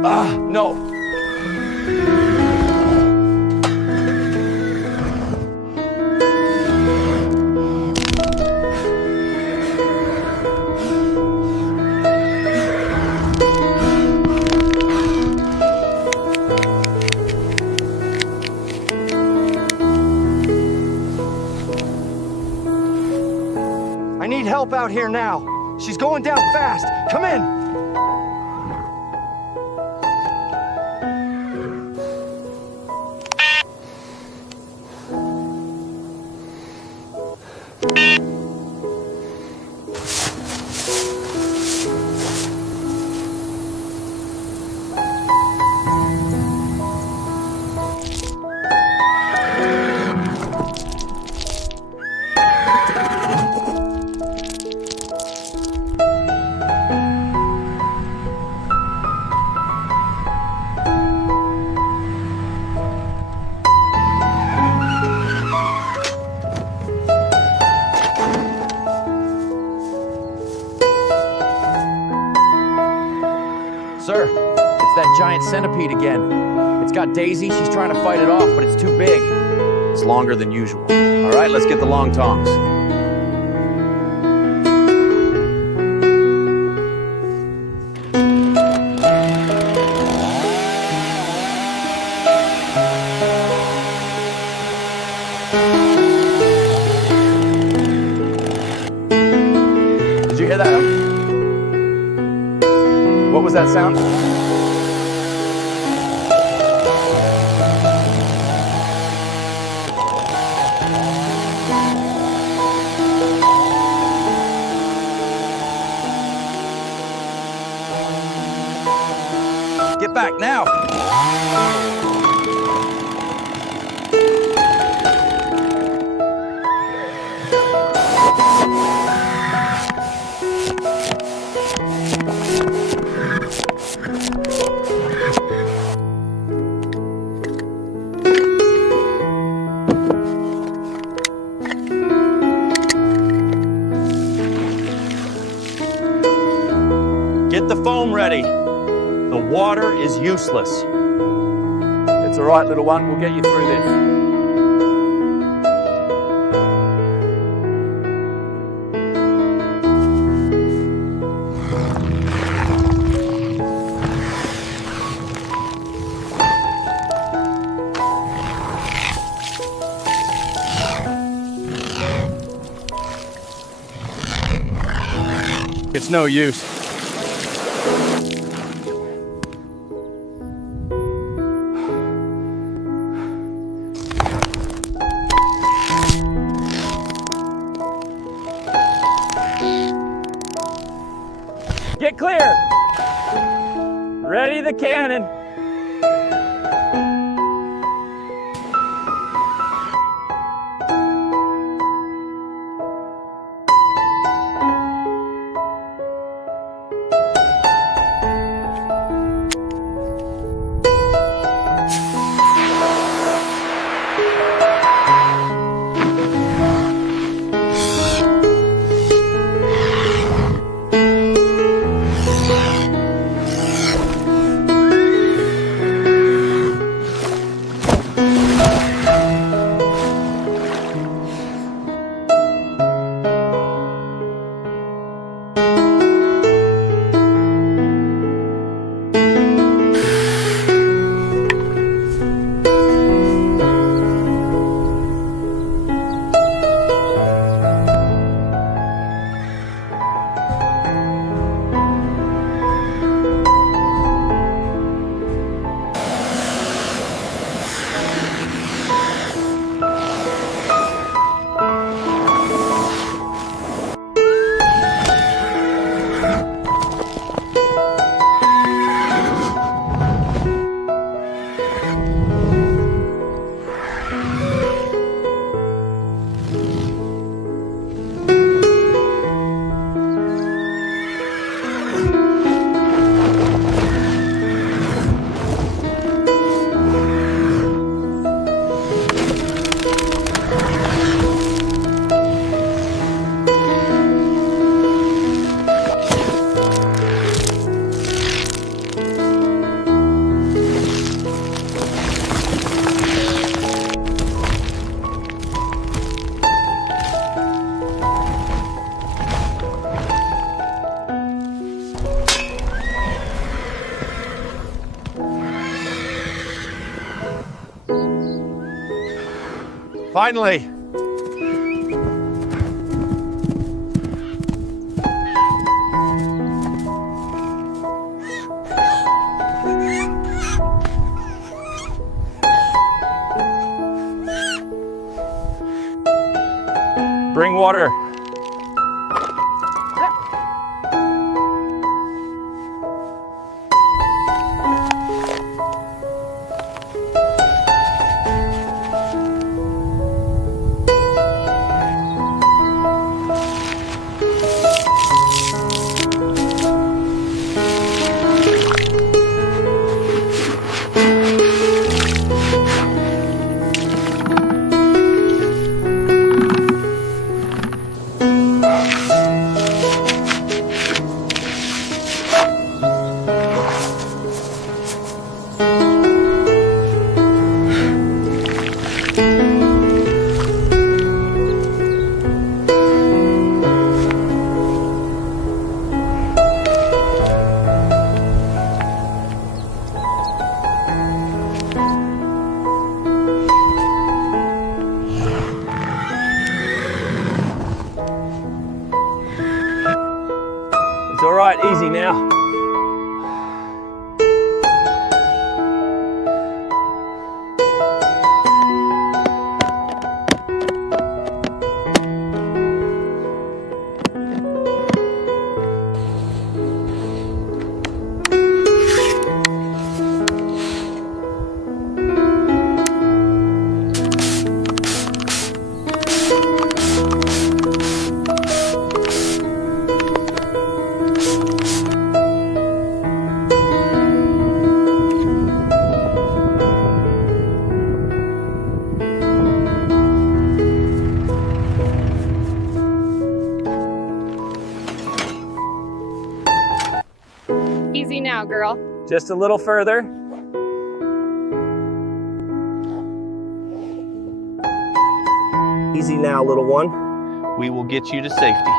No. I need help out here now. She's going down fast. Come in. Sir, it's that giant centipede again. It's got Daisy, she's trying to fight it off, but it's too big. It's longer than usual. All right, let's get the long tongs. Did you hear that? What was that sound? Get back now! Get the foam ready. The water is useless. It's all right, little one. We'll get you through this. It's no use. Get clear! Ready the cannon! Finally. Bring water. It's all right, easy now. Easy now, girl. Just a little further. Easy now, little one. We will get you to safety.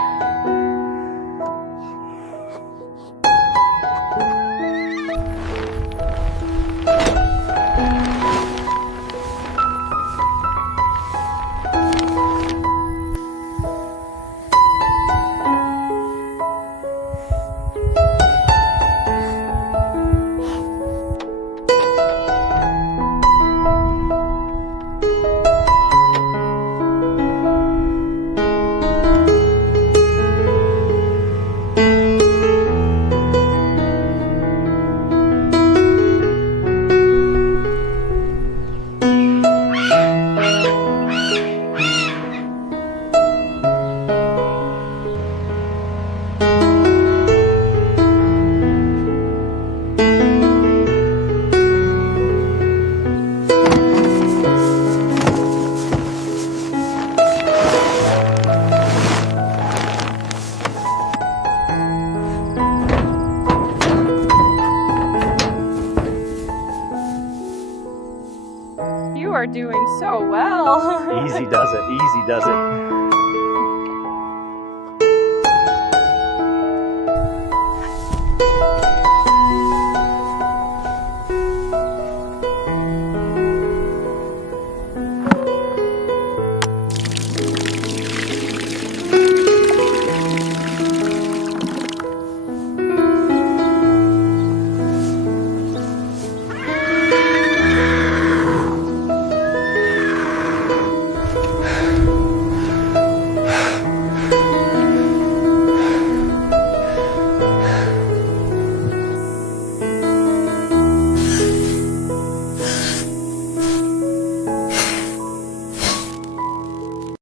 You are doing so well. Easy does it, easy does it.